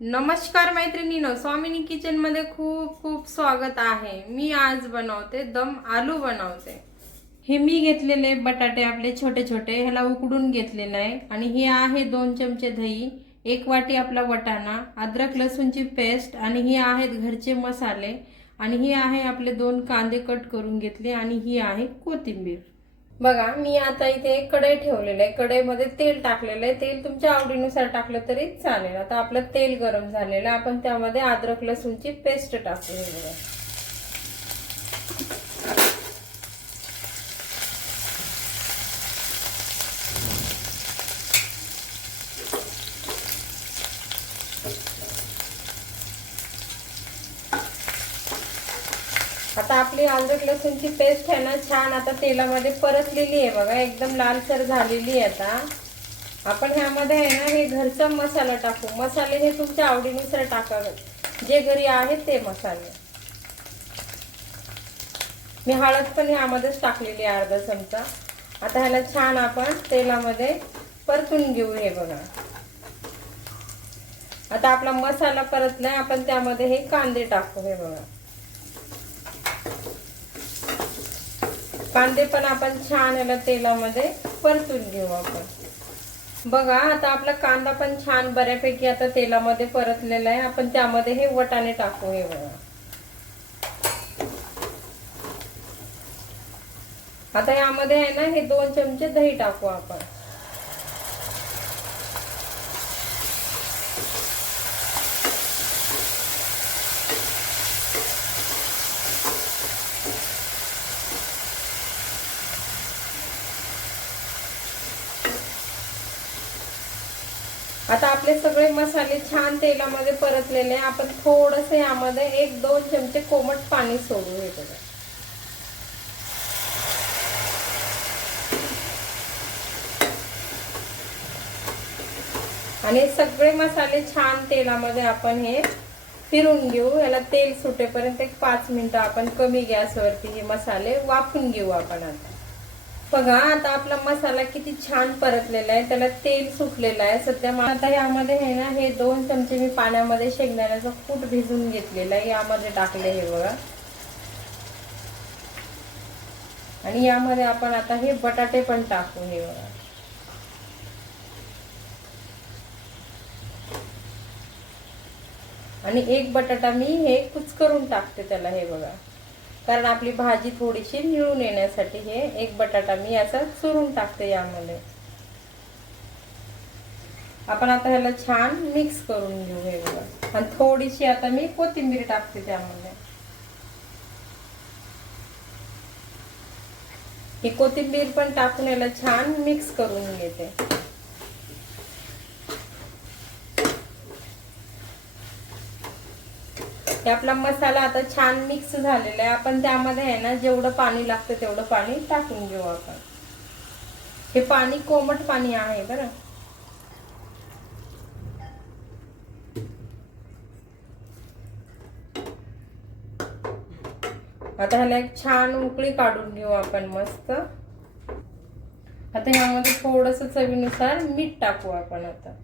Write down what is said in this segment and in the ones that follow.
नमस्कार मैत्रिणींनो, स्वामिनी किचन मध्ये खूप खूप स्वागत आहे। मी आज बनवते दम आलू बनवते। हे मी घेतलेले बटाटे आपले छोटे छोटे ह्याला उकडून घेतलेले आहे आणि हे आहे 2 चमचे दही, 1 वाटी आपला वाटाणा, अद्रक लसूणची पेस्ट आणि ही आहेत घरचे मसाले आणि ही आहे आपले 2 कांदे कट करून घेतले आणि ही आहे कोथिंबीर। बघा मी आता इथे एक कढई ठेवलेली आहे। कढईमध्ये तेल टाकलेलं आहे। तेल तुमच्या आवडीनुसार टाकलं तरी चालेल। आता आपलं तेल गरम झालेलं आहे। आपण त्यामध्ये अद्रक लसूणची पेस्ट टाकूया। बघा आता आपली अद्रक लसूणची पेस्ट आहे ना छान आता तेलामध्ये परतलेली आहे। बघा एकदम लालसर झालेली आहे। आता आपण ह्यामध्ये आहे ना हे घरचा मसाला टाकू। मसाले हे तुमच्या आवडीनुसार टाकावे, जे घरी आहेत ते मसाले। मी हळद पण ह्यामध्येच टाकलेली आहे अर्धा चमचा। आता ह्याला छान आपण तेलामध्ये परतून घेऊ। हे बघा आता आपला मसाला परतलाय। आपण त्यामध्ये हे कांदे टाकू। हे बघा कांदे पण आपण छान याला तेलामध्ये परतून घेऊ आपण। बघा आता आपला कांदा पण छान बऱ्यापैकी आता तेलामध्ये परतलेला आहे। आपण त्यामध्ये हे वाटाणे टाकू। हे बघा आता यामध्ये आहे ना हे 2 चमचे दही टाकू आपण। आता आपले सगळे मसाले छान तेलामध्ये परतलेले आहे। आपण थोडंसं यामध्ये 1-2 चमचे कोमट पाणी सोडू। हे बघा आणि सगळे मसाले छान तेलामध्ये आपण हे फिरून घेऊ। याला तेल सुटेपर्यंत 5 मिनिटं आपण कमी गॅसवरती हे मसाले वाफून घेऊ आपण। आता बघा आता आपला मसाला किती छान परतलेला आहे, त्याला तेल सुटलेलं आहे सध्या। आता यामध्ये आहे ना हे 2 चमचे मी पाण्यामध्ये शेंगदाण्याचं कूट भिजवून घेतलेलं आहे, यामध्ये टाकले। हे बघा आणि यामध्ये आपण आता हे बटाटे पण टाकू। हे बघा आणि एक बटाटा मी हे कुचकरून टाकते त्याला। हे बघा कारण आपली भाजी थोडीशी निळून येण्यासाठी हे एक बटाटा मी असा चुरून टाकते यामध्ये। आपण आता ह्याला छान मिक्स करून घेऊ। हे बघा आणि थोडीशी आता मी कोथिंबीर टाकते त्यामध्ये। ही कोथिंबीर पण टाकून याला छान मिक्स करून घेते। आपला मसाला आता छान मिक्स झालेला आहे। आपण त्यामध्ये आहे ना जेवढं पाणी लागतं तेवढं पाणी टाकून घेऊ आपण। हे पाणी कोमट पाणी आहे बरं। आता ह्याला एक छान उकळी काढून घेऊ आपण मस्त। आता ह्यामध्ये थोडंसं चवीनुसार मीठ टाकू आपण। आता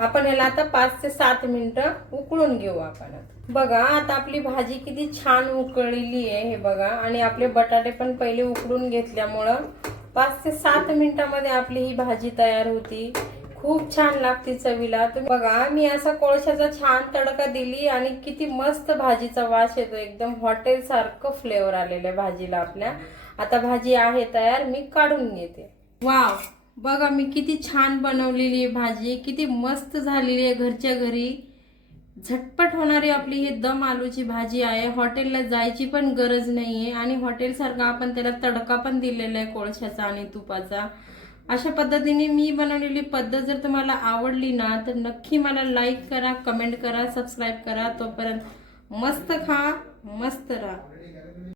आपण याला आता 5 ते 7 मिनिटं उकळून घेऊ आपण। बघा आता आपली भाजी किती छान उकळलेली आहे। हे बघा आणि आपले बटाटे पण पहिले उकडून घेतल्यामुळं 5 ते 7 मिनिटांमध्ये आपली ही भाजी तयार होती। खूप छान लागते चवीला। तुम्ही बघा मी असा कोळशाचा छान तडका दिली आणि किती मस्त भाजीचा वास येतो। एकदम हॉटेल सारखं फ्लेवर आलेलं आहे भाजीला आपल्या। आता भाजी आहे तयार, मी काढून घेते। वाव बघा मी किती छान बनवलेली आहे भाजी, किती मस्त झालेली आहे। घरच्या घरी झटपट होणारी आपली ही दम आलूची भाजी आहे। हॉटेलला जायची पण गरज नाहीये आणि हॉटेल सारखा आपण त्याला तडका पण दिलेला आहे कोळशाचा आणि तुपाचा। अशा पद्धतीने मी बनवलेली पद्धत जर तुम्हाला आवडली ना तर नक्की मला लाईक करा, कमेंट करा, सबस्क्राईब करा। तोपर्यंत मस्त खा, मस्त राहा।